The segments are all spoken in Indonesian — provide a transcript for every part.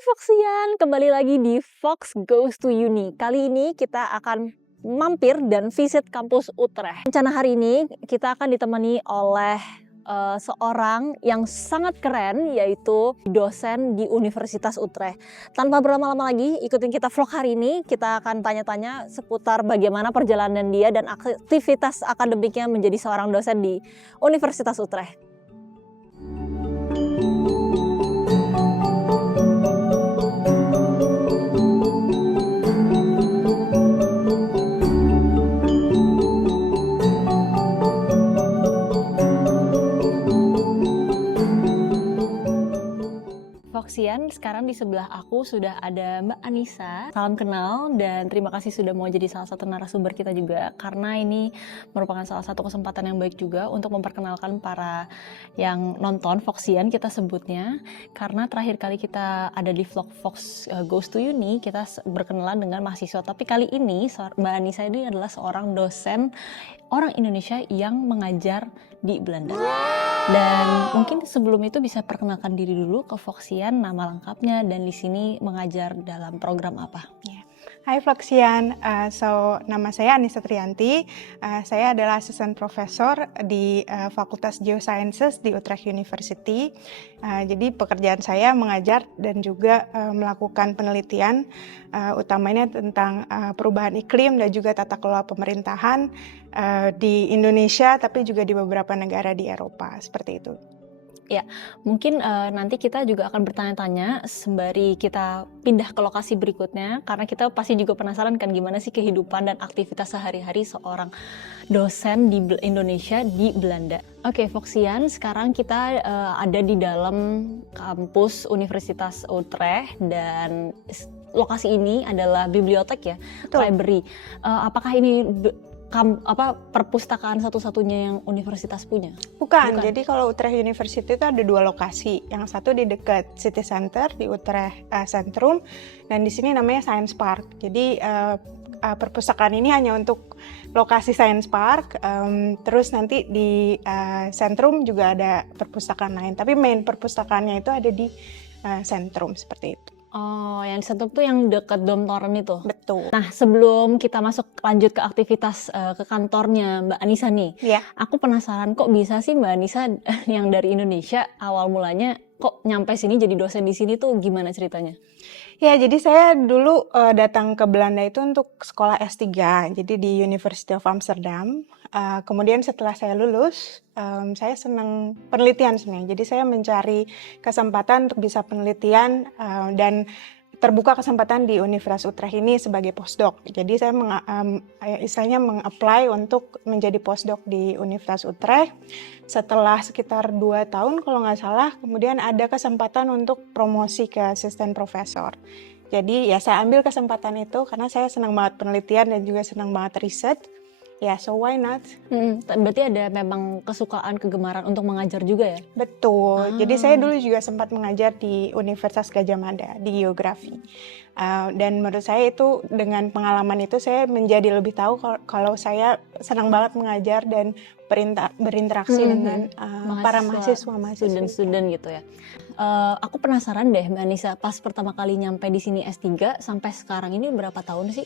Foxian, kembali lagi di Fox Goes to Uni. Kali ini kita akan mampir dan visit kampus Utrecht. Rencana hari ini kita akan ditemani oleh seorang yang sangat keren, yaitu dosen di Universitas Utrecht. Tanpa berlama-lama lagi, ikutin kita vlog hari ini. Kita akan tanya-tanya seputar bagaimana perjalanan dia dan aktivitas akademiknya menjadi seorang dosen di Universitas Utrecht. Foxian, sekarang di sebelah aku sudah ada Mbak Anissa. Salam kenal dan terima kasih sudah mau jadi salah satu narasumber kita juga, karena ini merupakan salah satu kesempatan yang baik juga untuk memperkenalkan para yang nonton Foxian kita sebutnya, karena terakhir kali kita ada di vlog Fox Goes to Uni kita berkenalan dengan mahasiswa, tapi kali ini Mbak Anissa ini adalah seorang dosen orang Indonesia yang mengajar di Belanda. Dan mungkin sebelum itu bisa perkenalkan diri dulu ke Foxian, nama lengkapnya dan di sini mengajar dalam program apa? Hai Foxian, nama saya Anissa Trianti. Saya adalah asisten profesor di Fakultas Geosciences di Utrecht University. Jadi pekerjaan saya mengajar dan juga melakukan penelitian, utamanya tentang perubahan iklim dan juga tata kelola pemerintahan di Indonesia, tapi juga di beberapa negara di Eropa, seperti itu. Ya, mungkin nanti kita juga akan bertanya-tanya sembari kita pindah ke lokasi berikutnya, karena kita pasti juga penasaran kan gimana sih kehidupan dan aktivitas sehari-hari seorang dosen di Indonesia di Belanda. Oke, Foxian, sekarang kita ada di dalam kampus Universitas Utrecht dan lokasi ini adalah bibliotek ya, Betul. library. Apakah ini perpustakaan satu-satunya yang universitas punya? Bukan. Jadi kalau Utrecht University itu ada dua lokasi. Yang satu di dekat City Center di Utrecht Centrum, dan di sini namanya Science Park. Jadi perpustakaan ini hanya untuk lokasi Science Park. Terus nanti di Centrum juga ada perpustakaan lain. Tapi main perpustakaannya itu ada di Centrum, seperti itu. Oh, yang di Centrum tuh yang dekat dormitoren itu? Betul. Nah, sebelum kita lanjut ke aktivitas ke kantornya Mbak Anissa nih, aku penasaran kok bisa sih Mbak Anissa yang dari Indonesia awal mulanya kok nyampe sini jadi dosen di sini tuh gimana ceritanya? Ya, jadi saya dulu datang ke Belanda itu untuk sekolah S3, jadi di University of Amsterdam. Kemudian setelah saya lulus, saya senang penelitian sebenarnya. Jadi saya mencari kesempatan untuk bisa penelitian dan terbuka kesempatan di Universitas Utrecht ini sebagai postdoc. Jadi saya istilahnya meng-apply untuk menjadi postdoc di Universitas Utrecht. Setelah sekitar 2 tahun kalau nggak salah, kemudian ada kesempatan untuk promosi ke asisten profesor. Jadi ya saya ambil kesempatan itu karena saya senang banget penelitian dan juga senang banget riset. Ya, so why not? Berarti ada memang kesukaan, kegemaran untuk mengajar juga ya? Betul. Jadi saya dulu juga sempat mengajar di Universitas Gadjah Mada di geografi. Dan menurut saya itu dengan pengalaman itu saya menjadi lebih tahu kalau saya senang banget mengajar dan berinteraksi dengan para mahasiswa-mahasiswa. Student-student gitu ya. Aku penasaran deh Mbak Anissa, pas pertama kali nyampe di sini S3 sampai sekarang ini berapa tahun sih?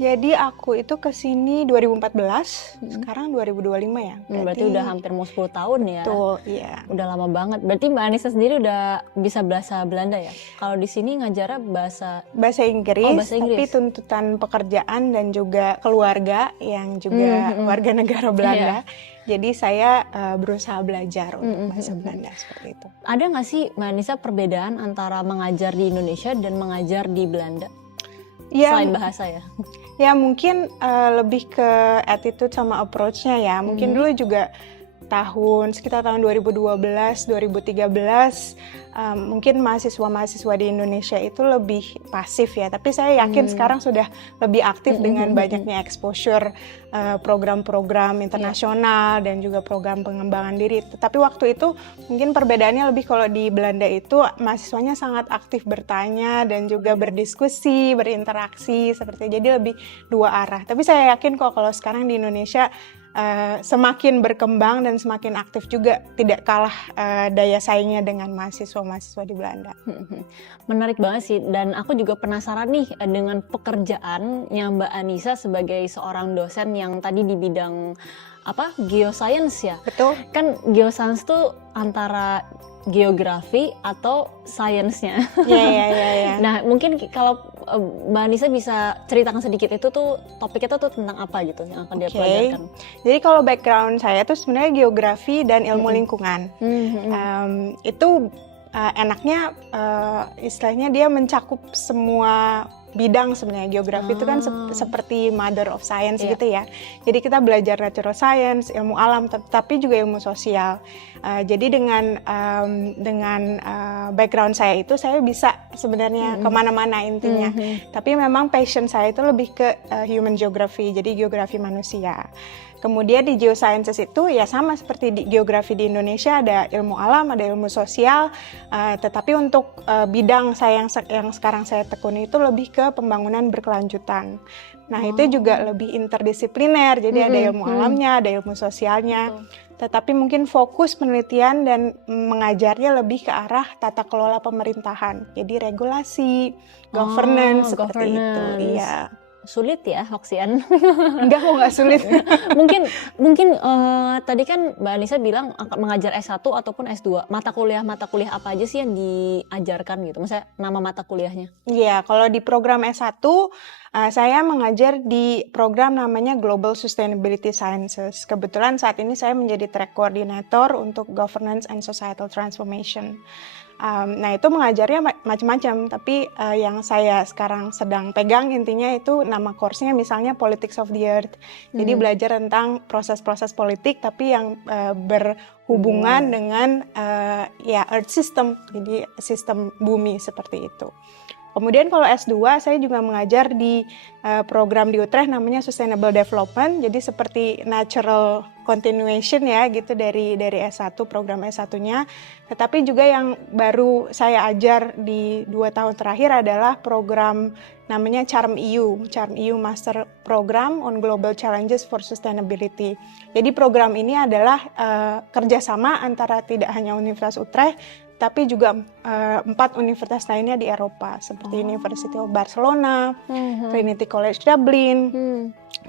Jadi aku itu kesini 2014, sekarang 2025 ya. Berarti udah hampir mau 10 tahun ya. Betul, iya. Udah lama banget. Berarti Mbak Anissa sendiri udah bisa bahasa Belanda ya? Kalau di sini ngajarnya bahasa Inggris, bahasa Inggris. Tapi tuntutan pekerjaan dan juga keluarga yang juga warga negara Belanda. Jadi saya berusaha belajar untuk bahasa Belanda seperti itu. Ada nggak sih Mbak Anissa perbedaan antara mengajar di Indonesia dan mengajar di Belanda? Ya, selain bahasa ya? Ya mungkin lebih ke attitude sama approach-nya ya. Mungkin dulu juga sekitar tahun 2012, 2013 mungkin mahasiswa-mahasiswa di Indonesia itu lebih pasif ya. Tapi saya yakin sekarang sudah lebih aktif dengan banyaknya exposure program-program internasional dan juga program pengembangan diri. Tapi waktu itu mungkin perbedaannya lebih kalau di Belanda itu mahasiswanya sangat aktif bertanya dan juga berdiskusi, berinteraksi seperti itu. Jadi lebih dua arah. Tapi saya yakin kok kalau sekarang di Indonesia semakin berkembang dan semakin aktif juga, tidak kalah daya saingnya dengan mahasiswa-mahasiswa di Belanda. Menarik banget sih, dan aku juga penasaran nih dengan pekerjaannya Mbak Anissa sebagai seorang dosen yang tadi di bidang geoscience ya. Betul. Kan geoscience tuh antara geografi atau sainsnya. Iya. Nah, mungkin kalau Mbak Anissa bisa ceritakan sedikit itu tuh topiknya tuh tentang apa gitu yang akan dia pelajarkan. Jadi kalau background saya tuh sebenarnya geografi dan ilmu lingkungan. Itu enaknya istilahnya dia mencakup semua bidang sebenarnya. Geografi itu kan seperti mother of science gitu ya. Jadi kita belajar natural science, ilmu alam, tapi juga ilmu sosial. Jadi dengan background saya itu saya bisa sebenarnya kemana-mana intinya. Tapi memang passion saya itu lebih ke human geography, jadi geografi manusia. Kemudian di geosciences itu ya sama seperti di geografi di Indonesia, ada ilmu alam, ada ilmu sosial, tetapi untuk bidang saya yang sekarang saya tekuni itu lebih ke pembangunan berkelanjutan. Nah itu juga lebih interdisipliner, jadi ada ilmu alamnya, ada ilmu sosialnya. Tetapi mungkin fokus penelitian dan mengajarnya lebih ke arah tata kelola pemerintahan. Jadi regulasi, governance, seperti itu. Iya. Sulit ya, Hoxian? Enggak, kok nggak sulit. mungkin tadi kan Mbak Anissa bilang akan mengajar S1 ataupun S2. Mata kuliah apa aja sih yang diajarkan gitu? Maksudnya nama mata kuliahnya? Iya, kalau di program S1 saya mengajar di program namanya Global Sustainability Sciences. Kebetulan saat ini saya menjadi track coordinator untuk Governance and Societal Transformation. Nah itu mengajarnya macam-macam, tapi yang saya sekarang sedang pegang intinya itu nama course-nya misalnya Politics of the Earth. Jadi belajar tentang proses-proses politik tapi yang berhubungan dengan Earth system, jadi sistem bumi seperti itu. Kemudian kalau S2 saya juga mengajar di program di Utrecht namanya Sustainable Development, jadi seperti natural continuation ya gitu dari S1, program S1-nya. Tetapi juga yang baru saya ajar di 2 tahun terakhir adalah program namanya Charm EU Master Program on Global Challenges for Sustainability. Jadi program ini adalah kerjasama antara tidak hanya Universitas Utrecht, tapi juga 4 universitas lainnya di Eropa seperti University of Barcelona, Trinity College Dublin,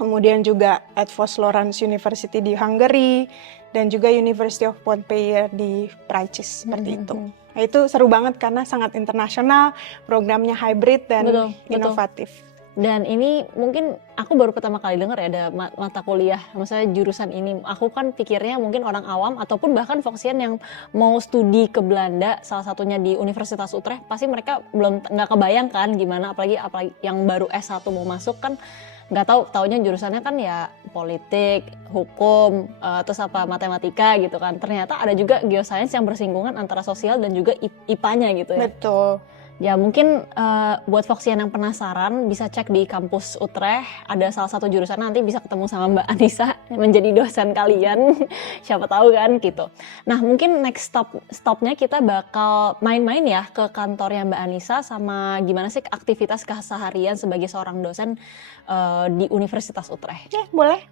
kemudian juga Eötvös Loránd University di Hungary, dan juga University of Montpellier di Prancis seperti itu. Nah, itu seru banget karena sangat internasional, programnya hybrid dan inovatif. Dan ini mungkin aku baru pertama kali dengar ya ada mata kuliah, maksudnya jurusan ini. Aku kan pikirnya mungkin orang awam ataupun bahkan Voxian yang mau studi ke Belanda, salah satunya di Universitas Utrecht, pasti mereka nggak kebayang kan gimana, apalagi yang baru S1 mau masuk kan nggak taunya jurusannya kan ya politik, hukum, terus matematika gitu kan. Ternyata ada juga geoscience yang bersinggungan antara sosial dan juga IPA-nya gitu ya. Betul. Ya mungkin buat Voxian yang penasaran bisa cek di kampus Utrecht, ada salah satu jurusan, nanti bisa ketemu sama Mbak Anissa menjadi dosen kalian, siapa tahu kan gitu. Nah mungkin next stopnya kita bakal main-main ya ke kantornya Mbak Anissa, sama gimana sih aktivitas keseharian sebagai seorang dosen di Universitas Utrecht. Ya boleh.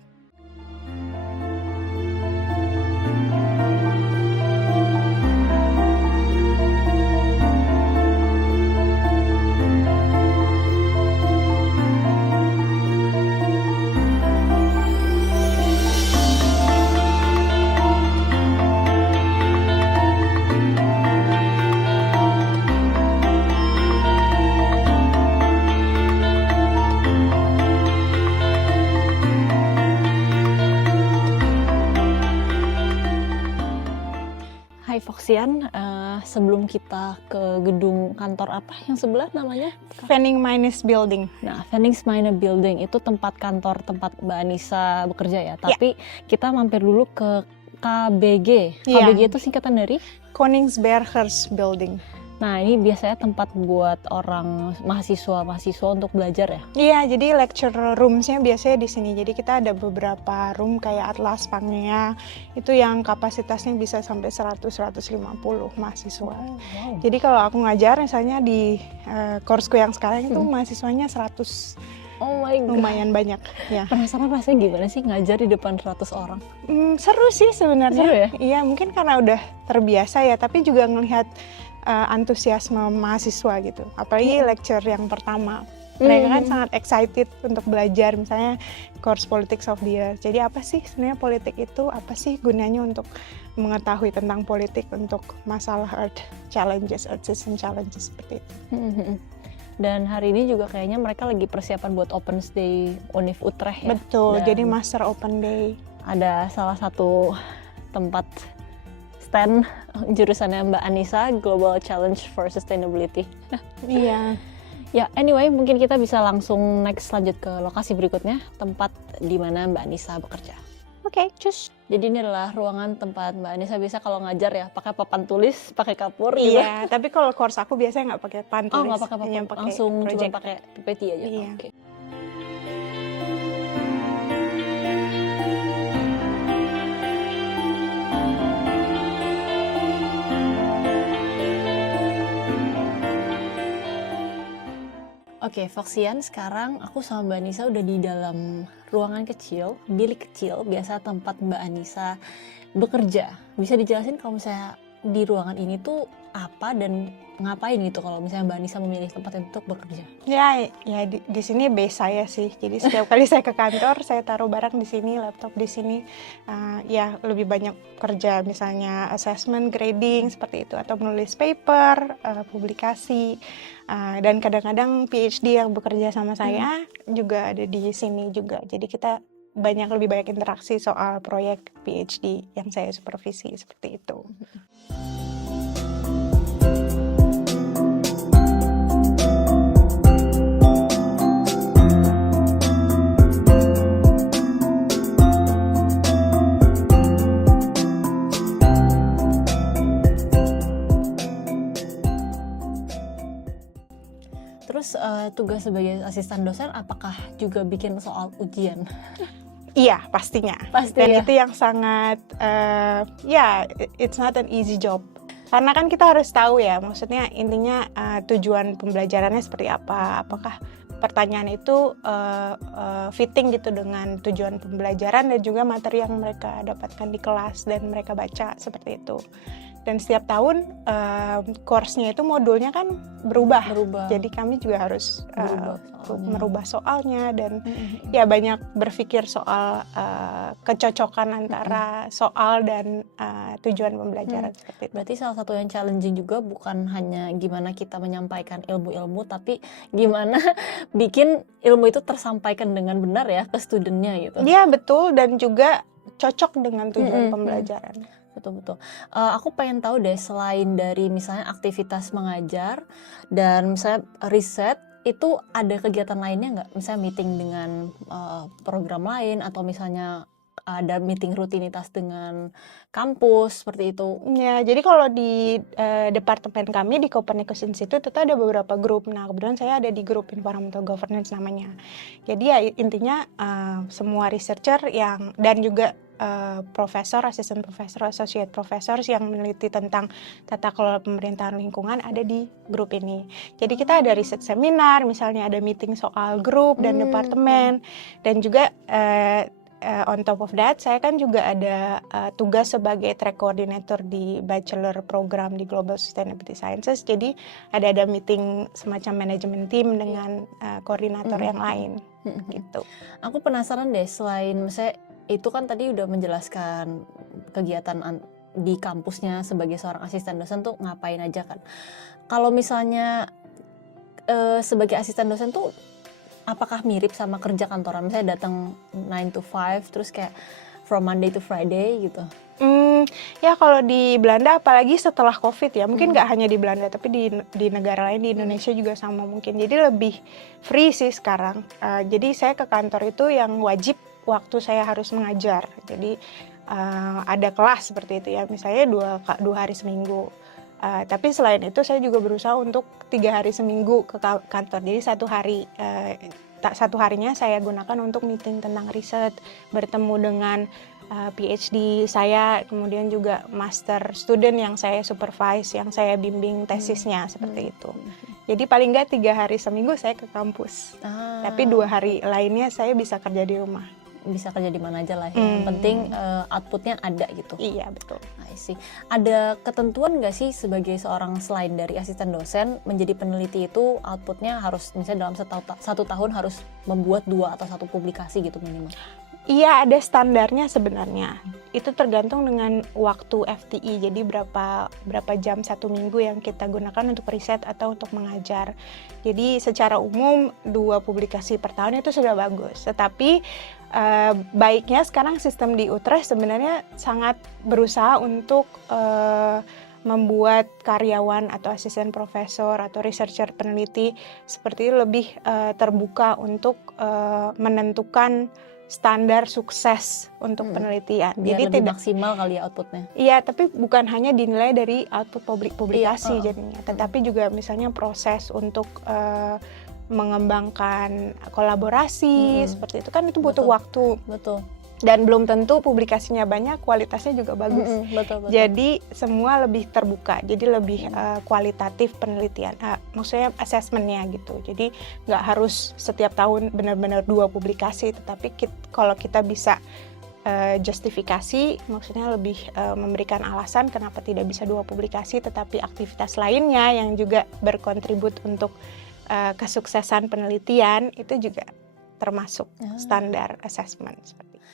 Hai Voxian, sebelum kita ke gedung kantor apa yang sebelah namanya? Vening-Manis Building. Nah, Vening-Manis Building itu tempat kantor tempat Mbak Anissa bekerja ya. Tapi kita mampir dulu ke KBG. KBG itu singkatan dari? Koningsbergers Building. Nah, ini biasanya tempat buat orang mahasiswa untuk belajar ya? Iya, jadi lecture rooms-nya biasanya di sini. Jadi kita ada beberapa room kayak Atlas Pangea, itu yang kapasitasnya bisa sampai 100-150 mahasiswa. Wow. Jadi kalau aku ngajar misalnya di courseku yang sekarang itu mahasiswanya 100 Oh my god. lumayan banyak ya. Penasaran rasanya gimana sih ngajar di depan 100 orang? Seru sih sebenarnya. Seru ya? Iya, mungkin karena udah terbiasa ya, tapi juga ngelihat antusiasme mahasiswa gitu. Apalagi lecture yang pertama. Mereka kan sangat excited untuk belajar, misalnya course Politics of the Earth. Jadi apa sih sebenarnya politik itu? Apa sih gunanya untuk mengetahui tentang politik untuk masalah Earth challenges, Earth system challenges seperti itu. Dan hari ini juga kayaknya mereka lagi persiapan buat Open Day Univ Utrecht ya. Betul, Dan jadi Master Open Day. ada salah satu tempat stand jurusannya Mbak Anissa, Global Challenge for Sustainability. Iya. Ya, anyway, mungkin kita bisa langsung next lanjut ke lokasi berikutnya, tempat di mana Mbak Anissa bekerja. Oke, cus. Jadi ini adalah ruangan tempat Mbak Anissa biasa kalau ngajar ya, pakai papan tulis, pakai kapur gitu. Iya, tapi kalau course aku biasanya nggak pakai papan Oh, tulis. nggak pakai papan, hanya pakai langsung cuma project. pakai PPT aja. Iya. Oke. Oke, Foxian, sekarang aku sama Mbak Anissa udah di dalam ruangan kecil, bilik kecil, biasa tempat Mbak Anissa bekerja. Bisa dijelasin kalau misalnya di ruangan ini tuh apa dan ngapain gitu kalau misalnya Mbak Anissa memilih tempat untuk bekerja? Ya di sini base saya sih. Jadi setiap kali saya ke kantor, saya taruh barang di sini, laptop di sini. Ya lebih banyak kerja misalnya assessment, grading seperti itu, atau menulis paper, publikasi, dan kadang-kadang PhD yang bekerja sama saya juga ada di sini juga. Jadi kita lebih banyak interaksi soal proyek PhD yang saya supervisi seperti itu. Terus tugas sebagai asisten dosen apakah juga bikin soal ujian? Iya, pastinya. Pasti Dan ya. itu yang sangat, it's not an easy job. Karena kan kita harus tahu ya, maksudnya intinya tujuan pembelajarannya seperti apa. Apakah pertanyaan itu fitting gitu dengan tujuan pembelajaran dan juga materi yang mereka dapatkan di kelas dan mereka baca seperti itu. Dan setiap tahun course-nya itu modulnya kan berubah. Jadi kami juga harus merubah soalnya dan ya banyak berpikir soal kecocokan antara soal dan tujuan pembelajaran seperti itu. Berarti salah satu yang challenging juga bukan hanya gimana kita menyampaikan ilmu-ilmu, tapi gimana bikin ilmu itu tersampaikan dengan benar ya ke studentnya gitu. Iya betul, dan juga cocok dengan tujuan pembelajaran. Betul-betul. Aku pengen tahu deh, selain dari misalnya aktivitas mengajar dan misalnya riset, itu ada kegiatan lainnya nggak? Misalnya meeting dengan program lain atau misalnya ada meeting rutinitas dengan kampus seperti itu? Ya, jadi kalau di departemen kami di Copernicus Institute itu ada beberapa grup. Nah, kebetulan saya ada di grup Environmental Governance namanya. Jadi ya intinya semua researcher yang dan juga profesor, asisten profesor, associate professors yang meneliti tentang tata kelola pemerintahan lingkungan ada di grup ini. Jadi kita ada riset seminar, misalnya ada meeting soal grup dan departemen, dan juga on top of that, saya kan juga ada tugas sebagai track coordinator di bachelor program di Global Sustainability Sciences. Jadi ada meeting semacam manajemen tim dengan koordinator yang lain, gitu. Aku penasaran deh, selain misalnya itu kan tadi udah menjelaskan kegiatan di kampusnya sebagai seorang asisten dosen tuh ngapain aja kan. Kalau misalnya sebagai asisten dosen tuh apakah mirip sama kerja kantoran? Misalnya datang 9 to 5 terus kayak from Monday to Friday gitu. Ya kalau di Belanda apalagi setelah COVID ya, mungkin nggak hanya di Belanda tapi di negara lain, di Indonesia juga sama mungkin. Jadi lebih free sih sekarang. Jadi saya ke kantor itu yang wajib waktu saya harus mengajar. Jadi ada kelas seperti itu ya, misalnya dua hari seminggu. Tapi selain itu saya juga berusaha untuk 3 hari seminggu ke kantor. Jadi satu harinya saya gunakan untuk meeting tentang riset, bertemu dengan PhD saya, kemudian juga master student yang saya supervise, yang saya bimbing tesisnya seperti itu. Jadi paling nggak 3 hari seminggu saya ke kampus, tapi 2 hari lainnya saya bisa kerja di rumah. Bisa kerja di mana aja lah ya. Yang penting outputnya ada gitu. Iya, betul. I see. Ada ketentuan nggak sih sebagai seorang selain dari asisten dosen menjadi peneliti itu outputnya harus misalnya dalam satu tahun harus membuat 2 atau 1 publikasi gitu minimal? Iya, ada standarnya sebenarnya. Itu tergantung dengan waktu FTE, jadi berapa jam 1 minggu yang kita gunakan untuk riset atau untuk mengajar. Jadi secara umum 2 publikasi per tahun itu sudah bagus. Tetapi baiknya sekarang sistem di Utrecht sebenarnya sangat berusaha untuk membuat karyawan atau asisten profesor atau researcher peneliti seperti itu lebih terbuka untuk menentukan standar sukses untuk penelitian. Biar jadi lebih tidak maksimal kali ya outputnya. Iya, tapi bukan hanya dinilai dari output publikasi Iya, jadinya, tetapi juga misalnya proses untuk mengembangkan kolaborasi seperti itu kan itu butuh Betul. waktu. Betul. Dan belum tentu publikasinya banyak, kualitasnya juga bagus. Betul. Jadi semua lebih terbuka, jadi lebih kualitatif penelitian, maksudnya assessment-nya gitu. Jadi nggak harus setiap tahun benar-benar 2 publikasi, tetapi kalau kita bisa justifikasi, maksudnya lebih memberikan alasan kenapa tidak bisa 2 publikasi, tetapi aktivitas lainnya yang juga berkontribut untuk kesuksesan penelitian itu juga termasuk standar assessment seperti itu.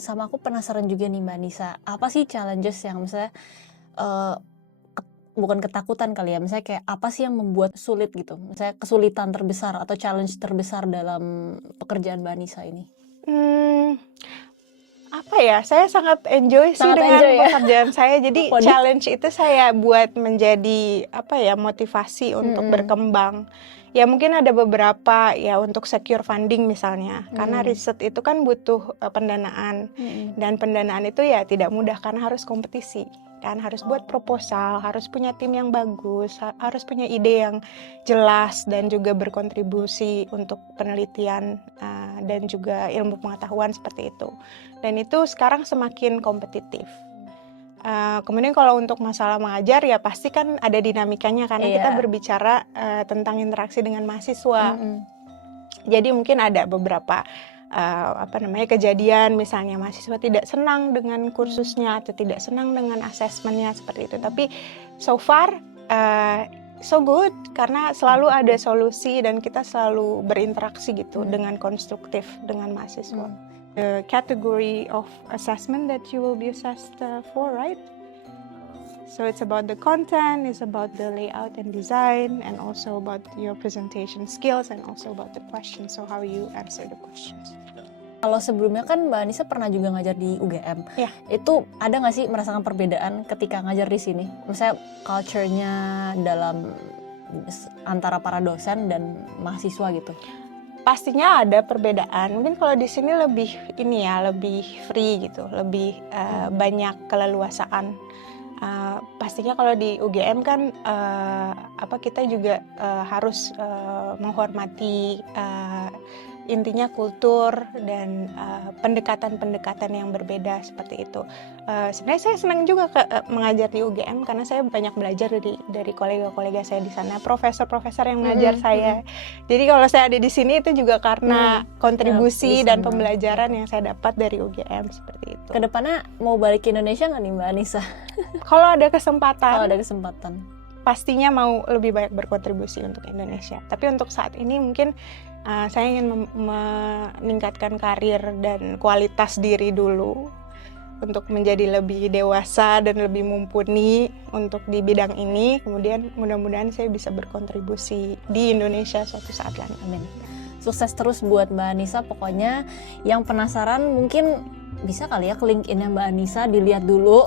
Sama aku penasaran juga nih Mbak Nisa, apa sih challenges yang misalnya bukan ketakutan kali ya, misalnya kayak apa sih yang membuat sulit gitu, misalnya kesulitan terbesar atau challenge terbesar dalam pekerjaan Mbak Nisa ini? Apa ya, saya sangat enjoy sih dengan pekerjaan saya, jadi challenge itu saya buat menjadi motivasi untuk berkembang. Ya mungkin ada beberapa ya untuk secure funding misalnya, karena riset itu kan butuh pendanaan, dan pendanaan itu ya tidak mudah karena harus kompetisi kan, harus buat proposal, harus punya tim yang bagus, harus punya ide yang jelas dan juga berkontribusi untuk penelitian dan juga ilmu pengetahuan seperti itu. Dan itu sekarang semakin kompetitif. Kemudian kalau untuk masalah mengajar ya pasti kan ada dinamikanya karena kita berbicara tentang interaksi dengan mahasiswa. Jadi mungkin ada beberapa kejadian misalnya mahasiswa tidak senang dengan kursusnya atau tidak senang dengan asesmennya seperti itu. Tapi so far so good karena selalu ada solusi dan kita selalu berinteraksi gitu dengan konstruktif dengan mahasiswa. The category of assessment that you will be assessed for, right? So it's about the content, it's about the layout and design, and also about your presentation skills, and also about the questions. So how you answer the questions. Kalau sebelumnya kan Mbak Anissa pernah juga ngajar di UGM. Ya. Itu ada nggak sih merasakan perbedaan ketika ngajar di sini? Misalnya culture-nya dalam antara para dosen dan mahasiswa gitu? Pastinya ada perbedaan. Mungkin kalau di sini lebih lebih free gitu, lebih banyak keleluasaan. Pastinya kalau di UGM kan kita juga harus menghormati intinya kultur dan pendekatan-pendekatan yang berbeda seperti itu. Sebenarnya saya senang juga mengajar di UGM karena saya banyak belajar dari kolega-kolega saya di sana, profesor-profesor yang mengajar saya. Jadi kalau saya ada di sini itu juga karena kontribusi dan pembelajaran yang saya dapat dari UGM seperti itu. Kedepannya mau balik ke Indonesia nggak nih Mbak Anissa? Kalau ada kesempatan. Kalau ada kesempatan. Pastinya mau lebih banyak berkontribusi untuk Indonesia. Tapi untuk saat ini mungkin saya ingin meningkatkan karir dan kualitas diri dulu untuk menjadi lebih dewasa dan lebih mumpuni untuk di bidang ini. Kemudian mudah-mudahan saya bisa berkontribusi di Indonesia suatu saat nanti. Amin. Sukses terus buat Mbak Anissa. Pokoknya yang penasaran mungkin bisa kali ya ke LinkedIn-nya Mbak Anissa, dilihat dulu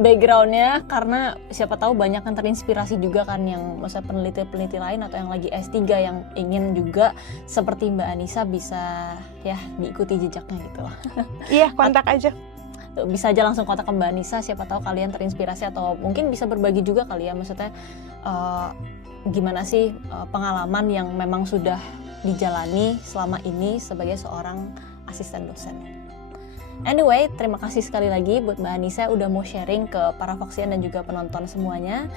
background-nya, karena siapa tahu banyak yang terinspirasi juga kan yang masa peneliti-peneliti lain atau yang lagi S3 yang ingin juga seperti Mbak Anissa bisa ya diikuti jejaknya gitu lah. Iya, kontak aja. Bisa aja langsung kontak ke Mbak Anissa, siapa tahu kalian terinspirasi atau mungkin bisa berbagi juga kali ya, maksudnya gimana sih pengalaman yang memang sudah dijalani selama ini sebagai seorang asisten dosen. Anyway, terima kasih sekali lagi buat Mbak Anissa udah mau sharing ke para Foxian dan juga penonton semuanya.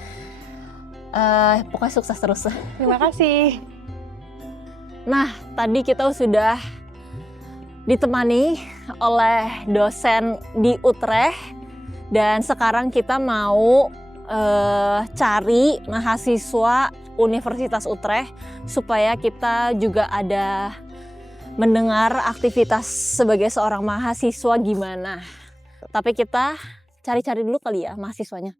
Pokoknya sukses terus. Terima kasih. Nah, tadi kita sudah ditemani oleh dosen di Utrecht dan sekarang kita mau cari mahasiswa Universitas Utrecht supaya kita juga ada mendengar aktivitas sebagai seorang mahasiswa gimana. Tapi kita cari-cari dulu kali ya mahasiswanya.